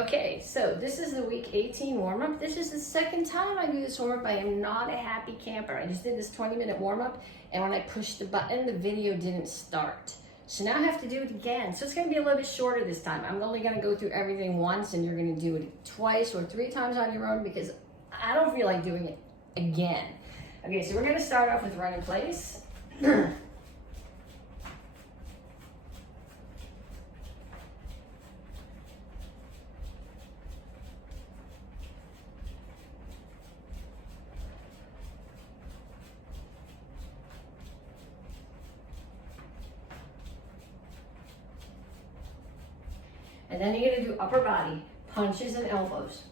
Okay, so this is the week 18 warm-up. This is the second time I do this warm-up. I am not a happy camper. I just did this 20-minute warm-up, and when I pushed the button, the video didn't start. So now I have to do it again. So it's gonna be a little bit shorter this time. I'm only gonna go through everything once, and you're gonna do it twice or 3 times on your own because I don't feel like doing it again. Okay, so we're gonna start off with run in place. And then you're gonna do upper body, punches and elbows.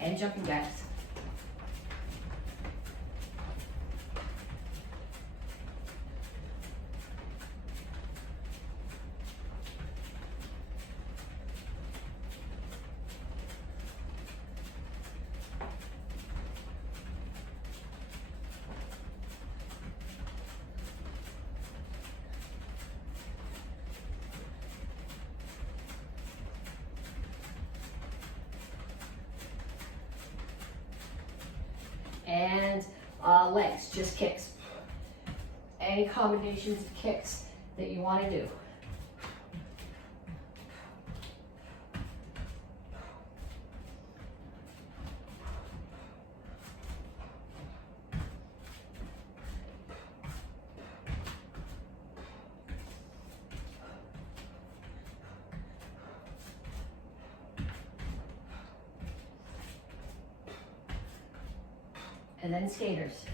And jumping jacks. And legs, just kicks. Any combinations of kicks that you want to do. And then skaters.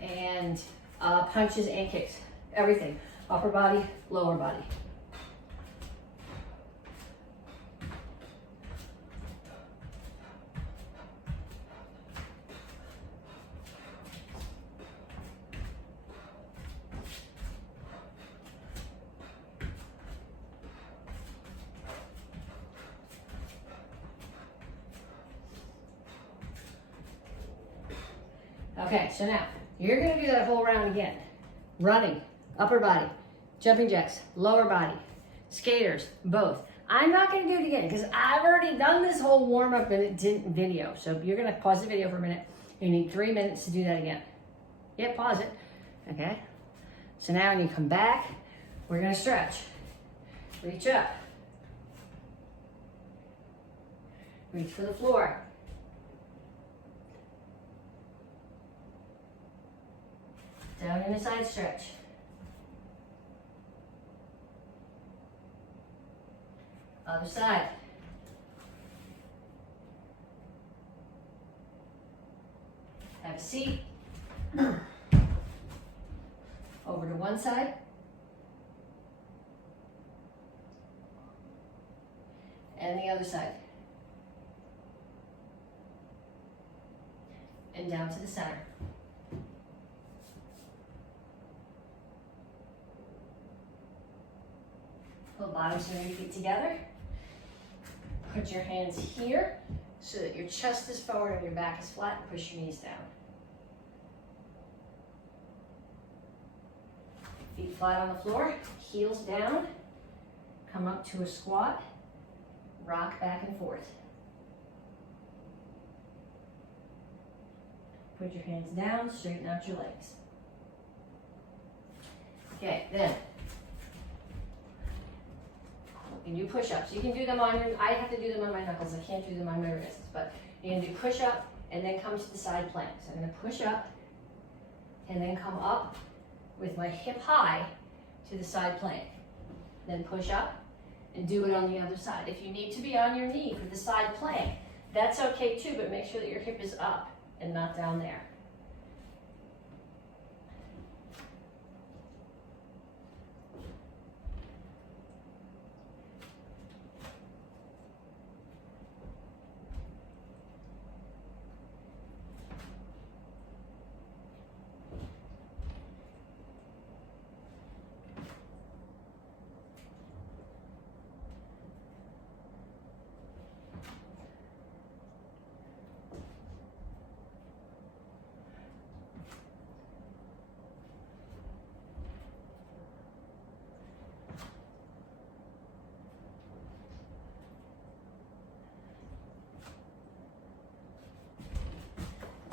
And punches and kicks, everything. Upper body, lower body. Okay, so now you're gonna do that whole round again. Running, upper body, jumping jacks, lower body, skaters, both. I'm not gonna do it again because I've already done this whole warm up and it didn't video. So you're gonna pause the video for a minute. You need 3 minutes to do that again. Yeah, pause it, okay? So now when you come back, we're gonna stretch. Reach up. Reach for the floor. Down in a side stretch. Other side. Have a seat. Over to one side. And the other side. And down to the center. Pull bottoms and your feet together. Put your hands here so that your chest is forward and your back is flat, and push your knees down. Feet flat on the floor, heels down. Come up to a squat. Rock back and forth. Put your hands down, straighten out your legs. Okay, then you can do push-ups. You can do them on your, I have to do them on my knuckles. I can't do them on my wrists, but you can do push-up and then come to the side plank. So I'm gonna push up and then come up with my hip high to the side plank. Then push up and do it on the other side. If you need to be on your knee for the side plank, that's okay too, but make sure that your hip is up and not down there.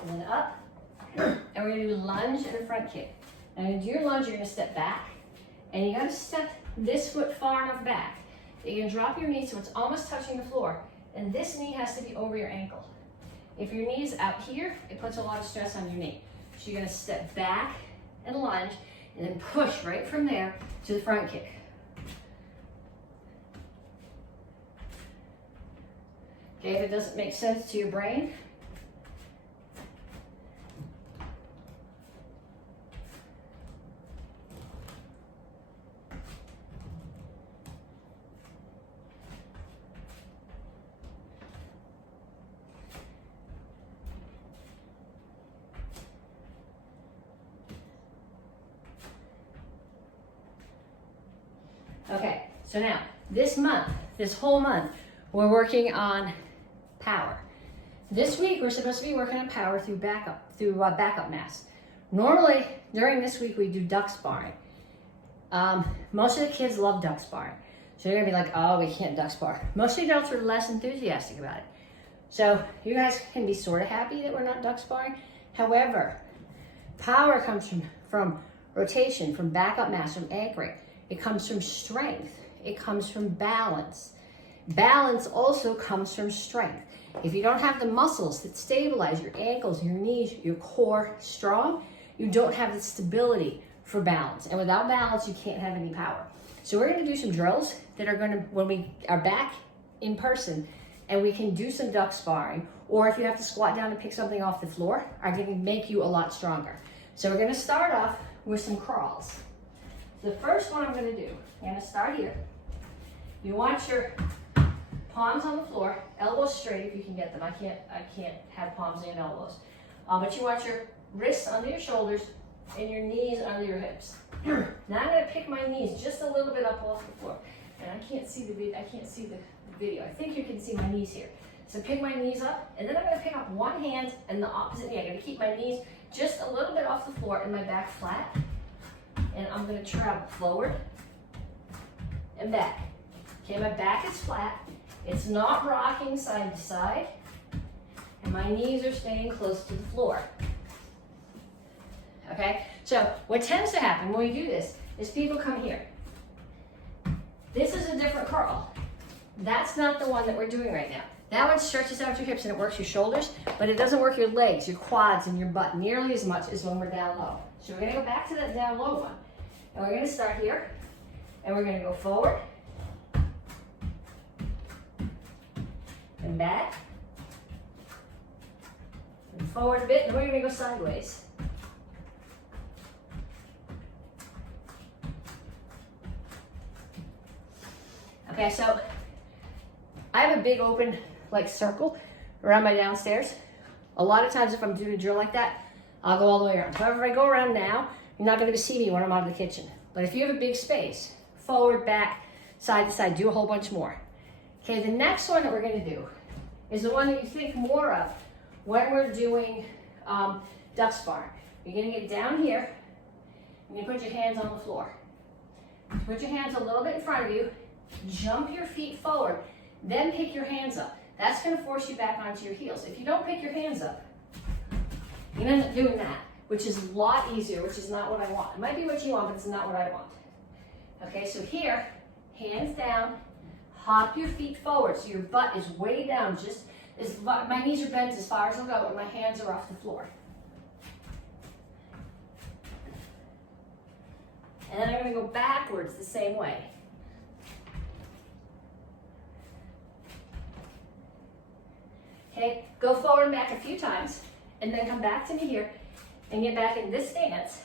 And then up, and we're gonna do lunge and a front kick. Now to do your lunge, you're gonna step back, and you gotta step this foot far enough back that you can drop your knee so it's almost touching the floor, and this knee has to be over your ankle. If your knee is out here, it puts a lot of stress on your knee. So you're gonna step back and lunge, and then push right from there to the front kick. Okay, if it doesn't make sense to your brain, okay, so now, this whole month, we're working on power. This week, we're supposed to be working on power through backup mass. Normally, during this week, we do duck sparring. Most of the kids love duck sparring. So you're gonna be like, oh, we can't duck spar. Most of the adults are less enthusiastic about it. So you guys can be sort of happy that we're not duck sparring. However, power comes from rotation, from backup mass, from anchoring. It comes from strength. It comes from balance. Balance also comes from strength. If you don't have the muscles that stabilize your ankles, your knees, your core strong, you don't have the stability for balance. And without balance, you can't have any power. So we're gonna do some drills that are gonna, when we are back in person, and we can do some duck sparring, or if you have to squat down and pick something off the floor, are gonna make you a lot stronger. So we're gonna start off with some crawls. The first one I'm gonna do, I'm gonna start here. You want your palms on the floor, elbows straight if you can get them. I can't have palms and elbows. But you want your wrists under your shoulders and your knees under your hips. Now I'm gonna pick my knees just a little bit up off the floor. And I can't see the video. I think you can see my knees here. So pick my knees up, and then I'm gonna pick up one hand and the opposite knee. I'm gonna keep my knees just a little bit off the floor and my back flat. And I'm gonna travel forward and back. Okay, my back is flat. It's not rocking side to side. And my knees are staying close to the floor. Okay, so what tends to happen when we do this is people come here. This is a different curl. That's not the one that we're doing right now. That one stretches out your hips and it works your shoulders, but it doesn't work your legs, your quads, and your butt nearly as much as when we're down low. So we're gonna go back to that down low one. And we're gonna start here, and we're gonna go forward, and back, and forward a bit, and we're gonna go sideways. Okay, so I have a big open like circle around my downstairs. A lot of times if I'm doing a drill like that, I'll go all the way around. However, if I go around now, you're not gonna see me when I'm out of the kitchen. But if you have a big space, forward, back, side to side, do a whole bunch more. Okay, the next one that we're gonna do is the one that you think more of when we're doing duck sparring. You're gonna get down here, and you put your hands on the floor. Put your hands a little bit in front of you, jump your feet forward, then pick your hands up. That's gonna force you back onto your heels. If you don't pick your hands up, you're gonna end up doing that, which is a lot easier, which is not what I want. It might be what you want, but it's not what I want. Okay, so here, hands down, hop your feet forward so your butt is way down, just as my knees are bent as far as they'll go, and my hands are off the floor. gonna go backwards the same way. Okay, go forward and back a few times, and then come back to me here, and get back in this stance.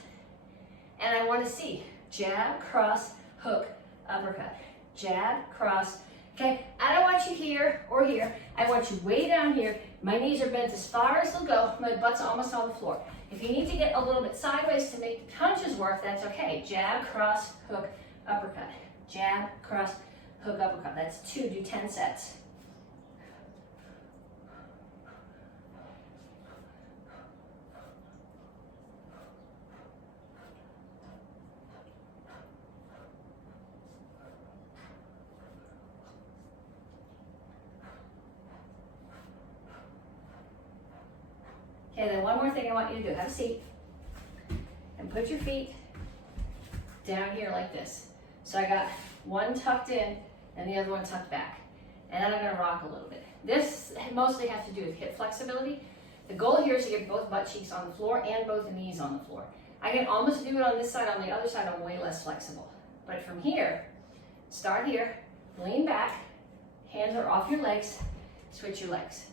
And I wanna see jab, cross, hook, uppercut. Jab, cross. Okay, I don't want you here or here. I want you way down here. My knees are bent as far as they'll go. My butt's almost on the floor. If you need to get a little bit sideways to make the punches work, that's okay. Jab, cross, hook, uppercut. Jab, cross, hook, uppercut. That's 2, do 10 sets. Okay, then one more thing I want you to do. Have a seat and put your feet down here like this. So I got one tucked in and the other one tucked back. And then I'm gonna rock a little bit. This mostly has to do with hip flexibility. The goal here is to get both butt cheeks on the floor and both knees on the floor. I can almost do it on this side, on the other side I'm way less flexible. But from here, start here, lean back, hands are off your legs, switch your legs.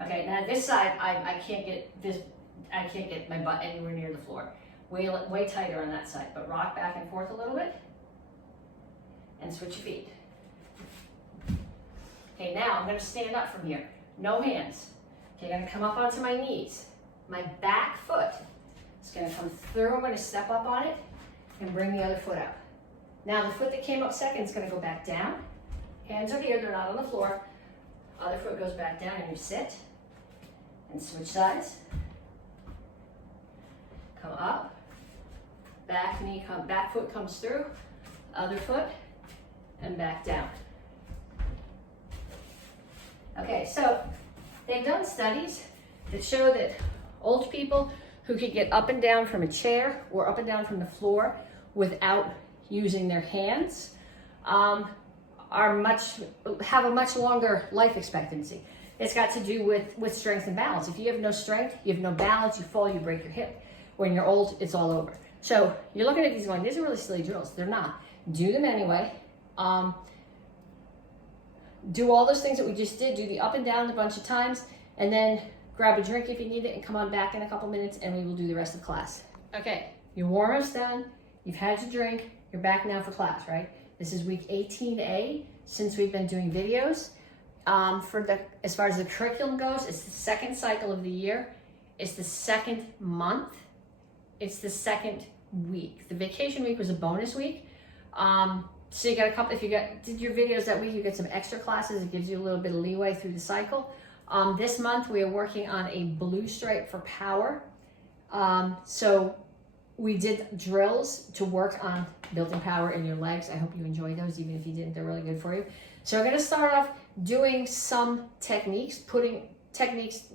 Okay, now this side, I can't get my butt anywhere near the floor. Way tighter on that side, but rock back and forth a little bit and switch your feet. Okay, now I'm gonna stand up from here. No hands. Okay, I'm gonna come up onto my knees. My back foot is gonna come through. I'm gonna step up on it and bring the other foot up. Now the foot that came up second is gonna go back down. Hands are here, they're not on the floor. Other foot goes back down and you sit. And switch sides. Come up. Back knee, back foot comes through. Other foot, and back down. Okay, so they've done studies that show that old people who could get up and down from a chair or up and down from the floor without using their hands have a much longer life expectancy. It's got to do with strength and balance. If you have no strength, you have no balance, you fall, you break your hip. When you're old, it's all over. So you're looking at these going, these are really silly drills. They're not. Do them anyway. Do all those things that we just did. Do the up and down a bunch of times, and then grab a drink if you need it and come on back in a couple minutes and we will do the rest of class. Okay, your warm-up's done. You've had your drink. You're back now for class, right? This is week 18A since we've been doing videos. As far as the curriculum goes, it's the second cycle of the year. It's the second month. It's the second week. The vacation week was a bonus week. So you got a couple, if you did your videos that week, you get some extra classes. It gives you a little bit of leeway through the cycle. This month we are working on a blue stripe for power. So we did drills to work on building power in your legs. I hope you enjoy those, even if you didn't, they're really good for you. So we're gonna start off doing some techniques,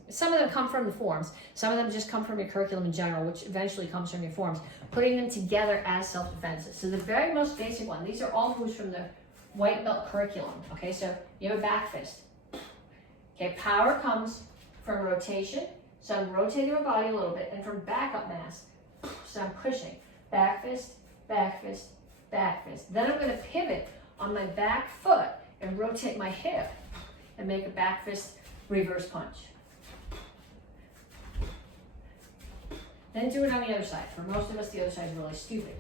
some of them come from the forms, some of them just come from your curriculum in general, which eventually comes from your forms, putting them together as self-defenses. So the very most basic one, these are all moves from the white belt curriculum, okay? So you have a back fist. Okay, power comes from rotation, so I'm rotating my body a little bit, and from backup mass, so I'm pushing. Back fist, back fist, back fist. Then I'm gonna pivot on my back foot and rotate my hip and make a back fist reverse punch. Then do it on the other side. For most of us, the other side is really stupid.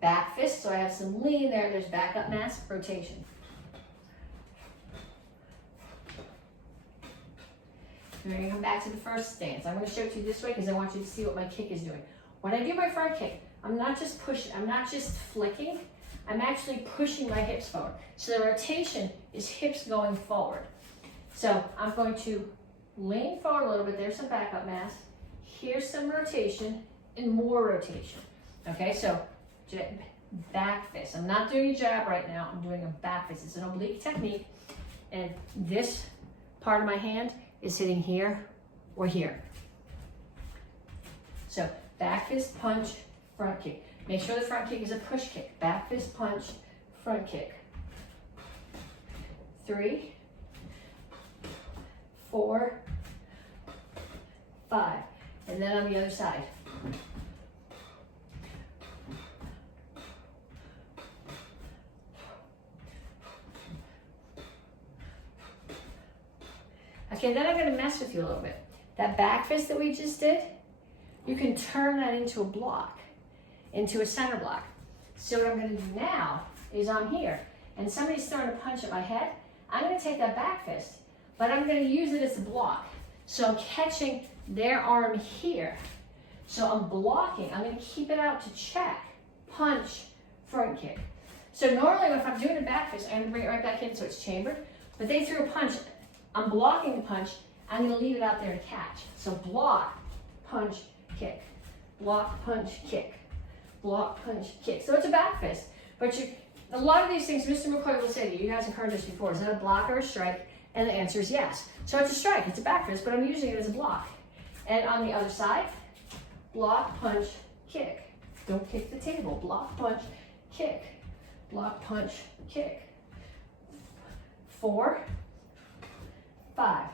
Back fist, so I have some lean there. There's backup mass, rotation. We're gonna come back to the first stance. I'm gonna show it to you this way because I want you to see what my kick is doing. When I do my front kick, I'm not just pushing, I'm not just flicking, I'm actually pushing my hips forward. So the rotation is hips going forward. So I'm going to lean forward a little bit. There's some backup mass. Here's some rotation and more rotation. Okay, so back fist. I'm not doing a jab right now. I'm doing a back fist. It's an oblique technique. And this part of my hand is hitting here or here. So back fist, punch, front kick. Make sure the front kick is a push kick. Back fist, punch, front kick. 3, 4, 5. And then on the other side. Okay, then I'm gonna mess with you a little bit. That back fist that we just did, you can turn that into a block, into a center block. So what I'm gonna do now is I'm here, and somebody's throwing a punch at my head. I'm gonna take that back fist, but I'm gonna use it as a block. So I'm catching their arm here. So I'm blocking, I'm gonna keep it out to check, punch, front kick. So normally if I'm doing a back fist, I'm gonna bring it right back in so it's chambered, but they threw a punch, I'm blocking the punch, I'm gonna leave it out there to catch. So block, punch, kick, block, punch, kick, block, punch, kick. So it's a back fist, but a lot of these things, Mr. McCoy will say to you, you guys have heard this before, is that a block or a strike? And the answer is yes. So it's a strike, it's a back fist, but I'm using it as a block. And on the other side, block, punch, kick. Don't kick the table. Block, punch, kick. Block, punch, kick. 4, 5.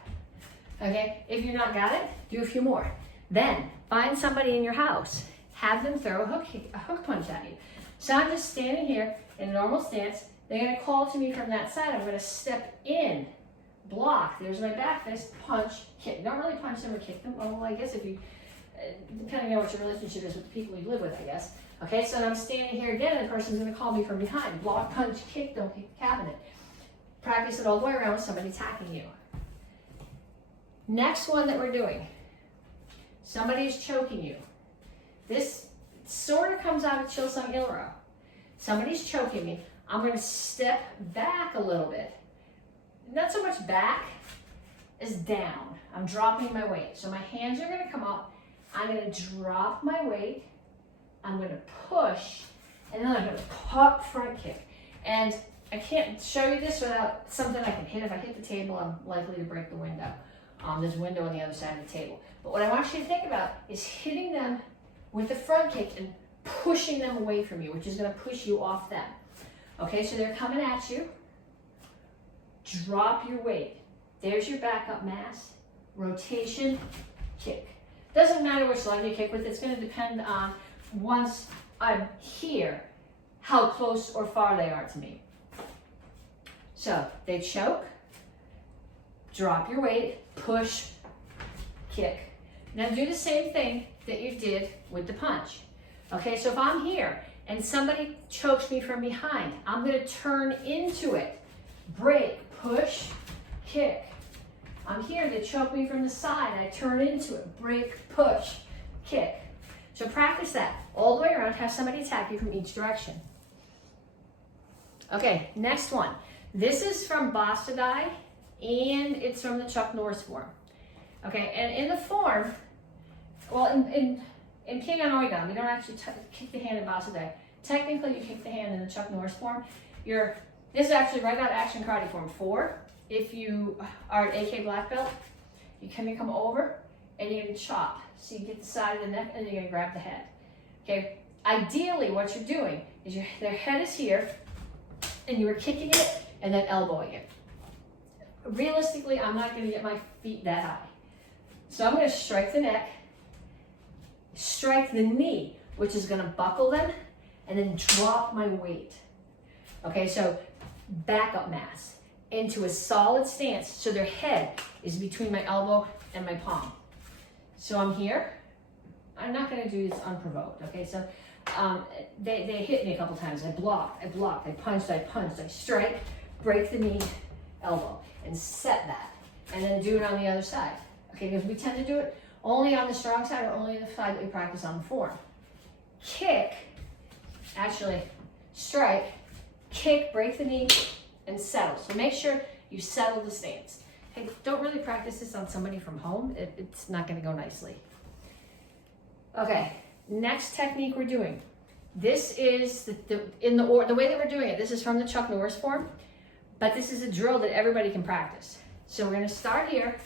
Okay, if you're not got it, do a few more. Then find somebody in your house. Have them throw a hook punch at you. So I'm just standing here in a normal stance. They're gonna call to me from that side. I'm gonna step in, block. There's my back fist, punch, kick. Don't really punch them or kick them. Well, I guess if you, depending on what your relationship is with the people you live with, I guess. Okay, so I'm standing here again, and the person's gonna call me from behind. Block, punch, kick, don't kick the cabinet. Practice it all the way around with somebody attacking you. Next one that we're doing, somebody's choking you. This sort of comes out of Chill Sung Ilro. Somebody's choking me. I'm going to step back a little bit. Not so much back as down. I'm dropping my weight. So my hands are going to come up. I'm going to drop my weight. I'm going to push. And then I'm going to pop front kick. And I can't show you this without something I can hit. If I hit the table, I'm likely to break the window. There's a window on the other side of the table. But what I want you to think about is hitting them with the front kick and pushing them away from you, which is going to push you off them. Okay, so they're coming at you. Drop your weight. There's your backup mass. Rotation, kick. Doesn't matter which leg you kick with. It's going to depend on, once I'm here, how close or far they are to me. So they choke. Drop your weight, push, kick. Now do the same thing that you did with the punch. Okay, so if I'm here and somebody chokes me from behind, I'm gonna turn into it. Break, push, kick. I'm here, they choke me from the side, I turn into it. Break, push, kick. So practice that all the way around, have somebody attack you from each direction. Okay, next one. This is from Bastadai, and it's from the Chuck Norris form. Okay, and in the form, well, in King on Oigan, we don't actually kick the hand in Bastadai. Technically, you kick the hand in the Chuck Norris form. This is actually right out of Action Karate form 4. If you are an AK black belt, you come over and you're gonna chop. So you get the side of the neck and you're gonna grab the head. Okay, ideally what you're doing is their head is here and you were kicking it and then elbowing it. Realistically, I'm not gonna get my feet that high. So I'm gonna strike the neck, strike the knee, which is gonna buckle them, and then drop my weight. Okay, so backup mass into a solid stance so their head is between my elbow and my palm. So I'm here. I'm not gonna do this unprovoked, okay? So they hit me a couple times. I blocked, I punched, I strike, break the knee, elbow, and set that. And then do it on the other side. Okay, because we tend to do it only on the strong side or only the side that we practice on the form. Kick, actually strike, kick, break the knee, and settle. So make sure you settle the stance. Hey, don't really practice this on somebody from home. It's not gonna go nicely. Okay, next technique we're doing. This is the way that we're doing it. This is from the Chuck Norris form, but this is a drill that everybody can practice. So we're gonna start here.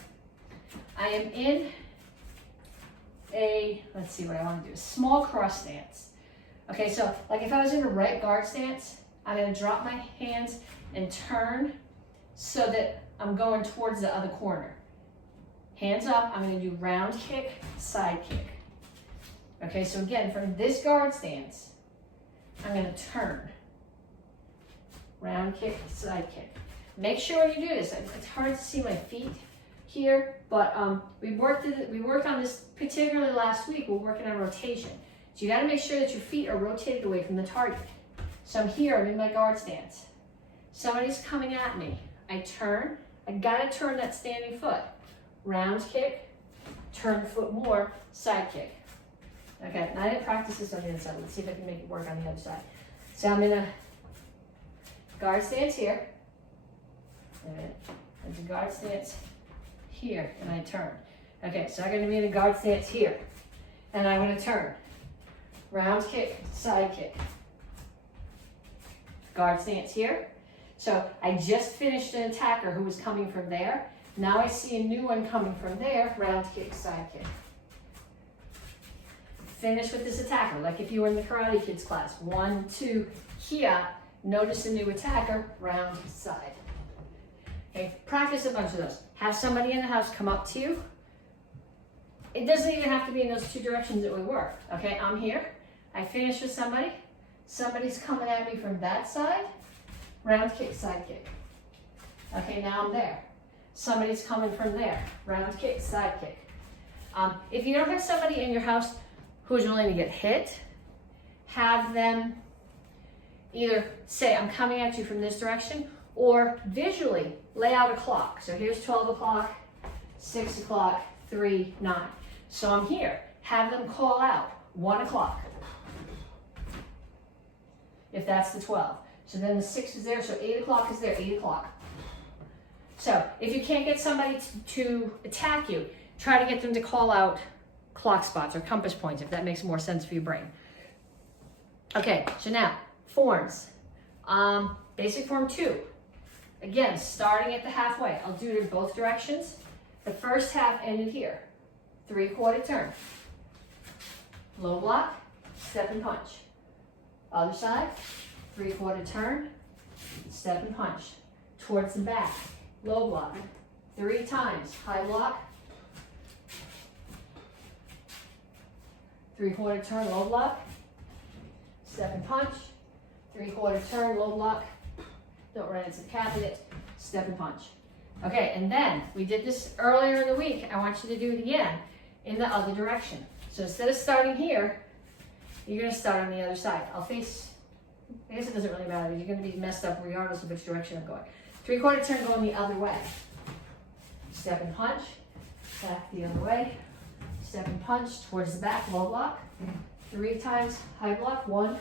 I am in let's see what I wanna do, a small cross stance. Okay, so like if I was in a right guard stance, I'm gonna drop my hands and turn so that I'm going towards the other corner. Hands up, I'm gonna do round kick, side kick. Okay, so again, from this guard stance, I'm gonna turn. Round kick, side kick. Make sure when you do this, it's hard to see my feet, here, but we worked on this particularly last week. We're working on rotation. So you got to make sure that your feet are rotated away from the target. So I'm here, I'm in my guard stance. Somebody's coming at me. I turn, I got to turn that standing foot. Round kick, turn the foot more, side kick. Okay, now I didn't practice this on the inside. Let's see if I can make it work on the other side. So I'm in a guard stance here. And a guard stance here, and I turn. Okay, so I'm going to be in a guard stance here. And I'm going to turn. Round kick, side kick. Guard stance here. So I just finished an attacker who was coming from there. Now I see a new one coming from there. Round kick, side kick. Finish with this attacker, like if you were in the Karate Kids class. 1, 2, here. Notice a new attacker, round, side. Okay, practice a bunch of those. Have somebody in the house come up to you. It doesn't even have to be in those two directions that we work. Okay, I'm here. I finish with somebody. Somebody's coming at me from that side. Round kick, side kick. Okay, now I'm there. Somebody's coming from there. Round kick, side kick. If you don't have somebody in your house who's willing to get hit, have them either say, I'm coming at you from this direction, or visually lay out a clock. So here's 12 o'clock, 6 o'clock, 3, 9. So I'm here. Have them call out 1 o'clock, if that's the 12. So then the 6 is there, so 8 o'clock is there, 8 o'clock. So if you can't get somebody to attack you, try to get them to call out clock spots or compass points, if that makes more sense for your brain. Okay, so now, forms. Basic form 2. Again, starting at the halfway. I'll do it in both directions. The first half ended here. 3/4 turn. Low block, step and punch. Other side, 3/4 turn, step and punch. Towards the back, low block. 3 times, high block. 3/4 turn, low block. Step and punch. 3/4 turn, low block. Don't run into the cabinet. Step and punch. Okay, and then we did this earlier in the week. I want you to do it again in the other direction. So instead of starting here, you're going to start on the other side. I'll face, I guess it doesn't really matter. You're going to be messed up regardless of which direction I'm going. 3/4 turn going the other way. Step and punch. Back the other way. Step and punch towards the back, low block. 3 times, high block. 1,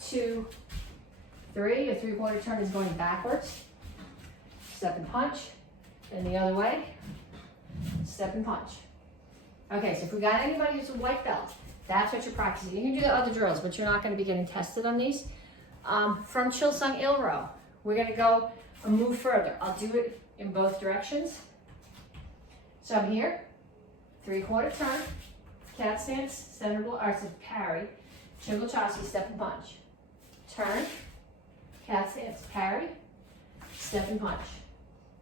2, 3. A 3/4 turn is going backwards. Step and punch. And the other way. Step and punch. Okay, so if we got anybody who's a white belt, that's what you're practicing. You can do the other drills, but you're not going to be getting tested on these. From Chil Sung Il Row, we're going to go a move further. I'll do it in both directions. So I'm here. 3/4 turn. Cat stance, center block, or parry. Chingle Chassi, step and punch. Turn. Cat stance, parry. Step and punch.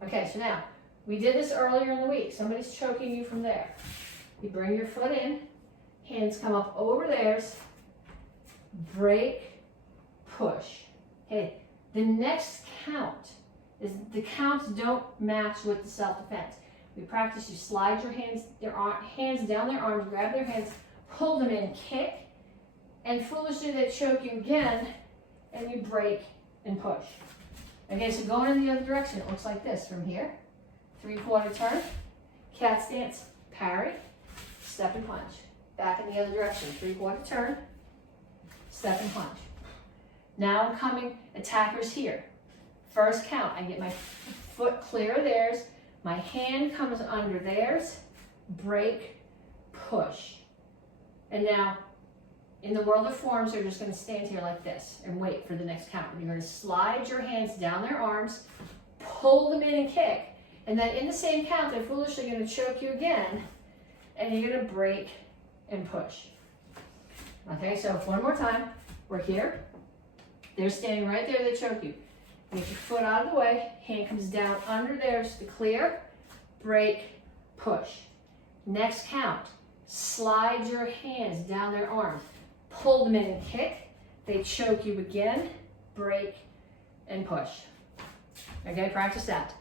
Okay, so now, we did this earlier in the week. Somebody's choking you from there. You bring your foot in, hands come up over theirs, break, push. Okay, the next count is, the counts don't match with the self-defense. We practice, you slide your hands, hands down their arms, grab their hands, pull them in, kick, and foolishly they choke you again, and you break and push. Okay, so going in the other direction, it looks like this from here. 3/4 turn, cat stance, parry, step and punch. Back in the other direction, 3/4 turn, step and punch. Now I'm coming, attackers here. First count, I get my foot clear of theirs, my hand comes under theirs, break, push. And now, in the world of forms, you're just going to stand here like this and wait for the next count. You're going to slide your hands down their arms, pull them in and kick. And then in the same count, they're foolishly going to choke you again, and you're going to break and push. Okay, so one more time. We're here. They're standing right there, they choke you. You get your foot out of the way, hand comes down under theirs to clear, break, push. Next count, slide your hands down their arms, pull them in and kick. They choke you again, break, and push. Okay, practice that.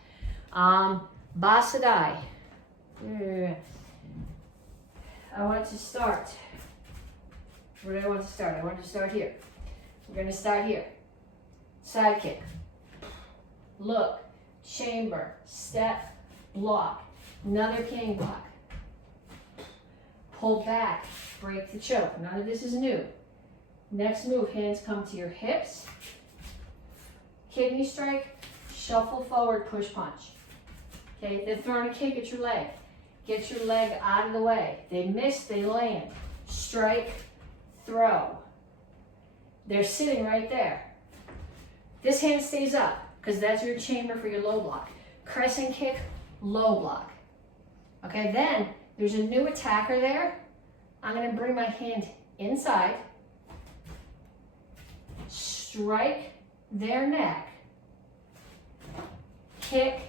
Basadai. I want to start. Where do I want to start? I want to start here. We're going to start here. Side kick. Look. Chamber. Step. Block. Another king block. Pull back. Break the choke. None of this is new. Next move, hands come to your hips. Kidney strike. Shuffle forward, push punch. Okay, they're throwing a kick at your leg. Get your leg out of the way. They miss, they land. Strike, throw. They're sitting right there. This hand stays up because that's your chamber for your low block. Crescent kick, low block. Okay, then there's a new attacker there. I'm going to bring my hand inside, strike their neck, kick,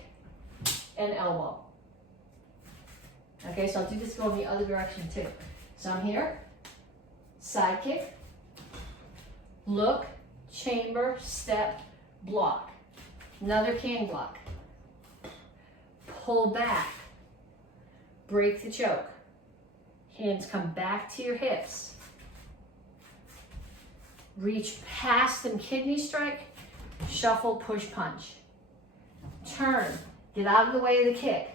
and elbow. Okay, so I'll do this going the other direction too. So I'm here, side kick, look, chamber, step, block. Another king block. Pull back, break the choke. Hands come back to your hips. Reach past them, kidney strike, shuffle, push, punch. Turn, get out of the way of the kick.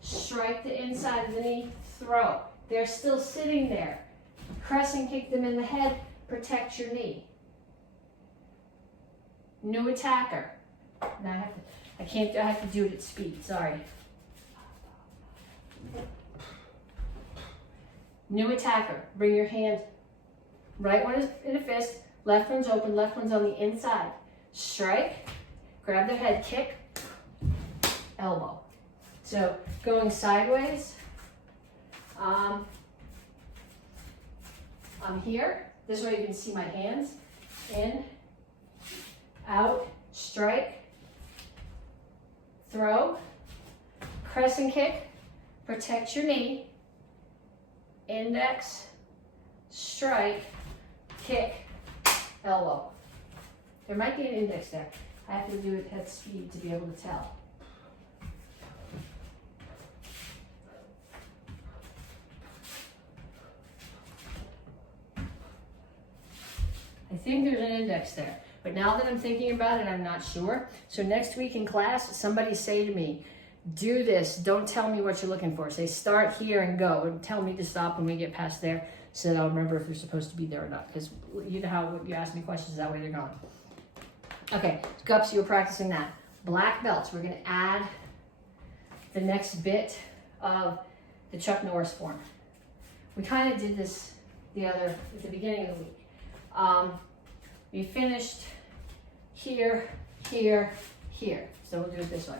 Strike the inside of the knee, throw. They're still sitting there. Crescent kick them in the head, protect your knee. New attacker. Now I have to do it at speed, sorry. New attacker, bring your hand, right one is in a fist, left one's open, left one's on the inside. Strike, grab the head, kick, elbow. So going sideways, I'm here. This way you can see my hands. In, out, strike, throw, crescent kick, protect your knee, index, strike, kick, elbow. There might be an index there. I have to do it at speed to be able to tell. I think there's an index there, but now that I'm thinking about it, I'm not sure. So next week in class, somebody say to me, do this, don't tell me what you're looking for. Say start here and go, and tell me to stop when we get past there so that I'll remember if you're supposed to be there or not, because you know how you ask me questions, that way they're gone. Okay, Gups, you were practicing that. Black belts, we're gonna add the next bit of the Chuck Norris form. We kind of did this at the beginning of the week. We finished here, here, here. So we'll do it this way.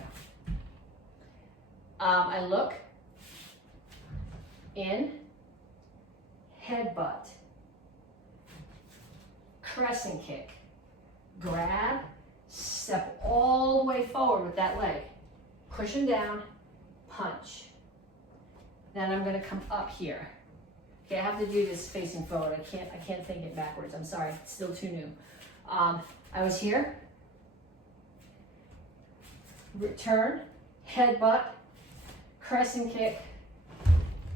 I look, in, headbutt, crescent kick, grab, step all the way forward with that leg, cushion down, punch. Then I'm gonna come up here. Okay, I have to do this facing forward. I can't think it backwards. I'm sorry, it's still too new. I was here. Return, headbutt, crescent kick,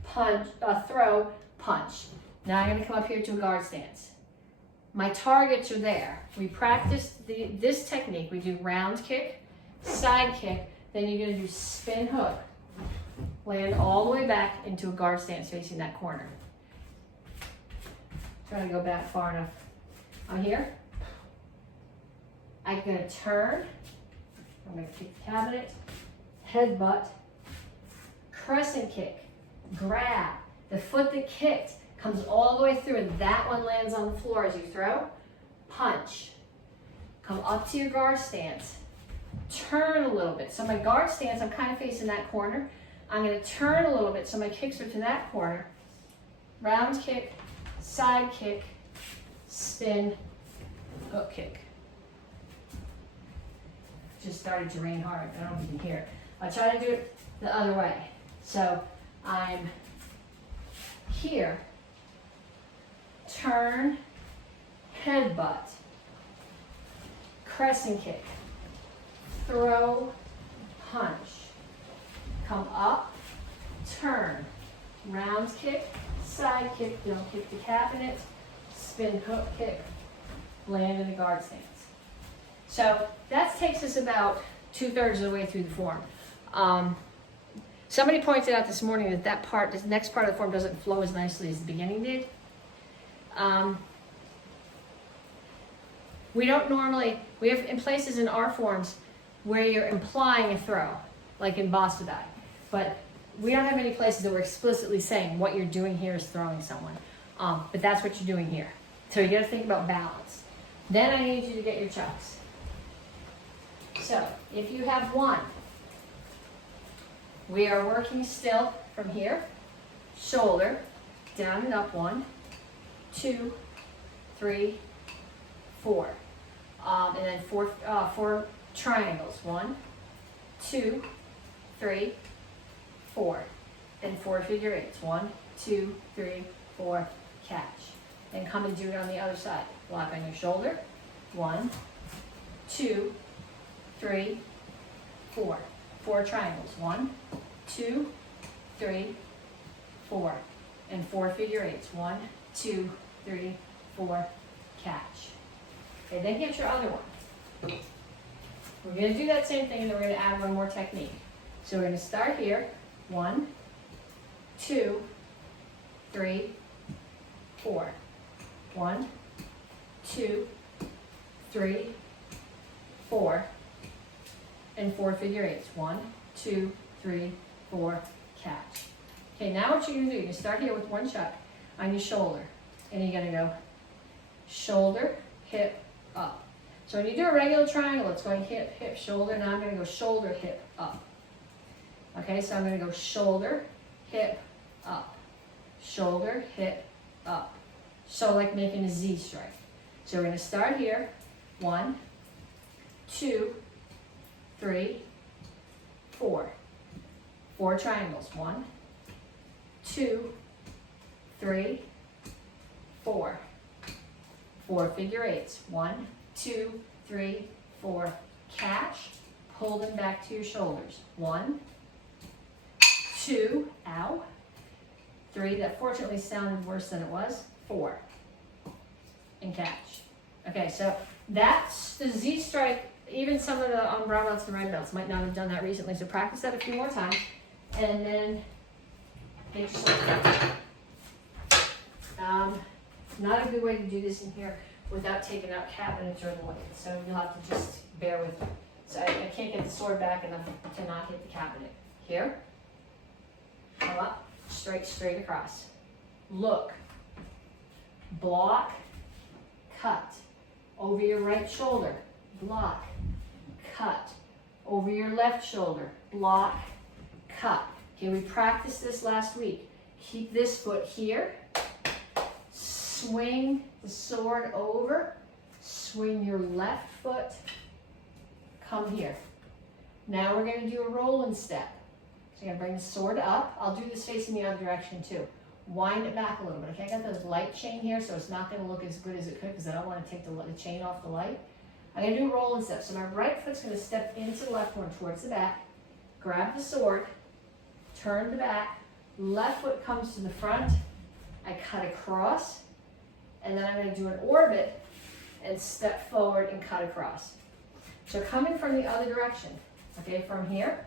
punch, throw, punch. Now I'm gonna come up here to a guard stance. My targets are there. We practice this technique. We do round kick, side kick, then you're gonna do spin hook. Land all the way back into a guard stance facing that corner. Trying to go back far enough. I'm here. I'm gonna turn. I'm gonna kick the cabinet, headbutt, crescent kick, grab. The foot that kicked comes all the way through and that one lands on the floor as you throw. Punch. Come up to your guard stance. Turn a little bit. So my guard stance, I'm kind of facing that corner. I'm gonna turn a little bit so my kicks are to that corner. Round kick, side kick, spin, hook kick. Just started to rain hard. I don't know if you can hear it. I'll try to do it the other way. So I'm here, turn, headbutt, crescent kick, throw, punch. come up, turn, round kick, side kick, don't kick the cabinet, spin hook kick, land in the guard stance. So that takes us about 2/3 of the way through the form. Somebody pointed out this morning that this next part of the form doesn't flow as nicely as the beginning did. We have in places in our forms where you're implying a throw, like in Bastadai, but we don't have any places that we're explicitly saying what you're doing here is throwing someone, but that's what you're doing here. So you gotta think about balance. Then I need you to get your chucks. So if you have one, we are working still from here, shoulder, down and up, 1, 2, 3, 4. And then four triangles, 1, 2, 3, 4. And 4 figure eights, 1, 2, 3, 4, catch. Then come and do it on the other side. Lock on your shoulder, 1, 2, 3, 4. 4 triangles, 1, 2, 3, 4. And 4 figure eights, 1, 2, 3, 4, catch. Okay, then get your other one. We're going to do that same thing, and then we're going to add one more technique. So we're going to start here, 1, 2, 3, 4. 1, 2, 3, 4. And 4 figure eights, 1, 2, 3, 4, catch. Okay, now what you're going to do, you're going to start here with one chuck on your shoulder, and you're going to go shoulder, hip, up. So when you do a regular triangle, it's going hip, hip, shoulder. Now I'm going to go shoulder, hip, up. Okay, so I'm going to go shoulder, hip, up. Shoulder, hip, up. So like making a Z strike. So we're going to start here. 1, 2, 3, 4. 4 triangles. 1, 2, 3, 4. 4 figure eights. 1, 2, 3, 4. Catch. Pull them back to your shoulders. 1, 2, ow. 3, that fortunately sounded worse than it was. 4. And catch. Okay, so that's the Z strike. Even some of the brown belts and red belts might not have done that recently, so practice that a few more times. And then get yourself not a good way to do this in here without taking out cabinets or the light. So you'll have to just bear with me. So I can't get the sword back enough to not hit the cabinet. Here, come up, straight across. Look, block, cut. Over your right shoulder, block, cut. Over your left shoulder, block, cut. Okay, we practiced this last week. Keep this foot here. Swing the sword over. Swing your left foot. Come here. Now we're going to do a rolling step. So you're going to bring the sword up. I'll do this facing the other direction too. Wind it back a little bit. Okay, I got this light chain here, so it's not going to look as good as it could because I don't want to take the chain off the light. I'm going to do a rolling step. So my right foot's going to step into the left one towards the back. Grab the sword. Turn the back. Left foot comes to the front. I cut across. And then I'm going to do an orbit and step forward and cut across. So coming from the other direction. Okay, from here.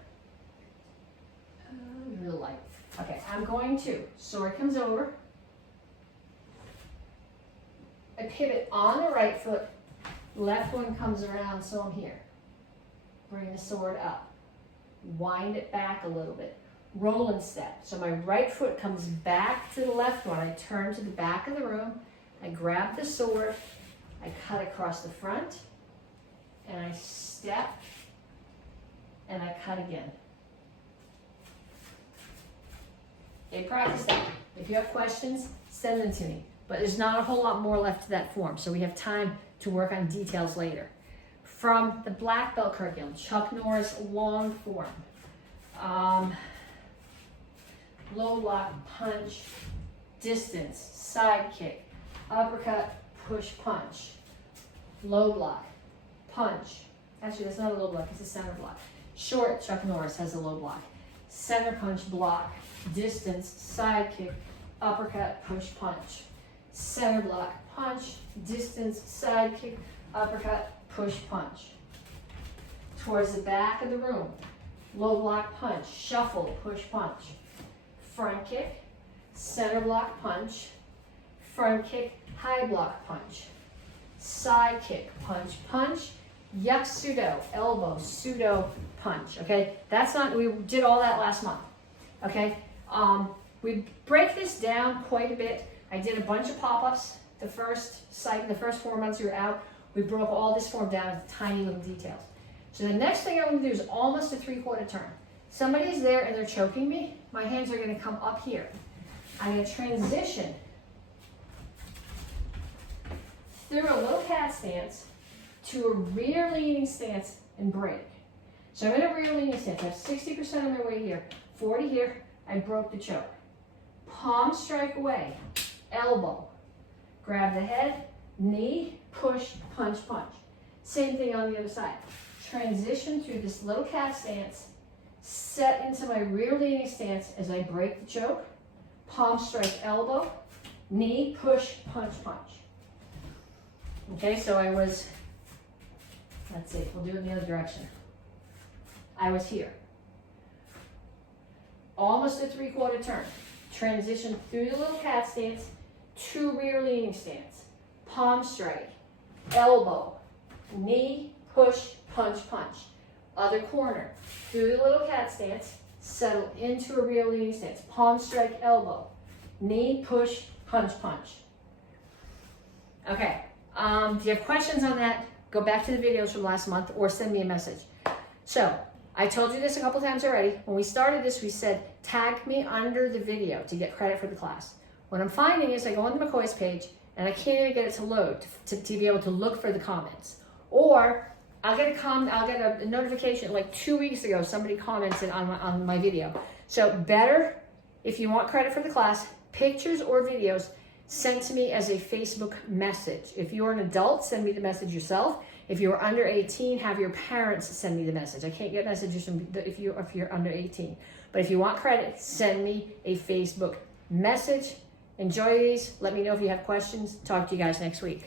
Real light. Okay, I'm going to, sword comes over. I pivot on the right foot. Left one comes around, so I'm here. Bring the sword up. Wind it back a little bit. Rolling step. So my right foot comes back to the left one. I turn to the back of the room. I grab the sword. I cut across the front. And I step. And I cut again. Okay, practice that. If you have questions, send them to me. But there's not a whole lot more left to that form, so we have time to work on details later. From the black belt curriculum, Chuck Norris long form. Low block, punch, distance, side kick, uppercut, push, punch. Low block, punch. Actually, that's not a low block, it's a center block. Short Chuck Norris has a low block. center punch, block, distance, side kick, uppercut, push, punch. Center block, punch, distance, side kick, uppercut, push, punch. Towards the back of the room, low block punch, shuffle, push, punch. Front kick, center block punch, front kick, high block punch. Side kick, punch, punch, yuck pseudo, elbow, pseudo, punch, okay? That's not, we did all that last month, okay? We break this down quite a bit. I did a bunch of pop-ups the first 4 months we were out. We broke all this form down into tiny little details. So the next thing I'm gonna do is almost a 3/4 turn. Somebody's there and they're choking me. My hands are gonna come up here. I'm gonna transition through a low cat stance to a rear leaning stance and break. So I'm in a rear leaning stance. I have 60% of my weight here, 40 here. I broke the choke. Palm strike away, elbow. Grab the head, knee, push, punch, punch. Same thing on the other side. Transition through this low cat stance, set into my rear leaning stance as I break the choke. Palm strike, elbow, knee, push, punch, punch. Okay, so I was, let's see, we'll do it in the other direction. I was here. Almost a 3/4 turn. Transition through the little cat stance to rear leaning stance. Palm strike, elbow, knee, push, punch, punch. Other corner. Through the little cat stance, settle into a rear leaning stance. Palm strike, elbow, knee, push, punch, punch. Okay. Do you have questions on that? Go back to the videos from last month or send me a message. So, I told you this a couple times already. When we started this, we said, tag me under the video to get credit for the class. What I'm finding is I go on the MAKOi's page and I can't even get it to load to be able to look for the comments. Or I'll get a notification like 2 weeks ago, somebody commented on my video. So better, if you want credit for the class, pictures or videos sent to me as a Facebook message. If you're an adult, send me the message yourself. If you're under 18, have your parents send me the message. I can't get messages from if you're under 18. But if you want credit, send me a Facebook message. Enjoy these. Let me know if you have questions. Talk to you guys next week.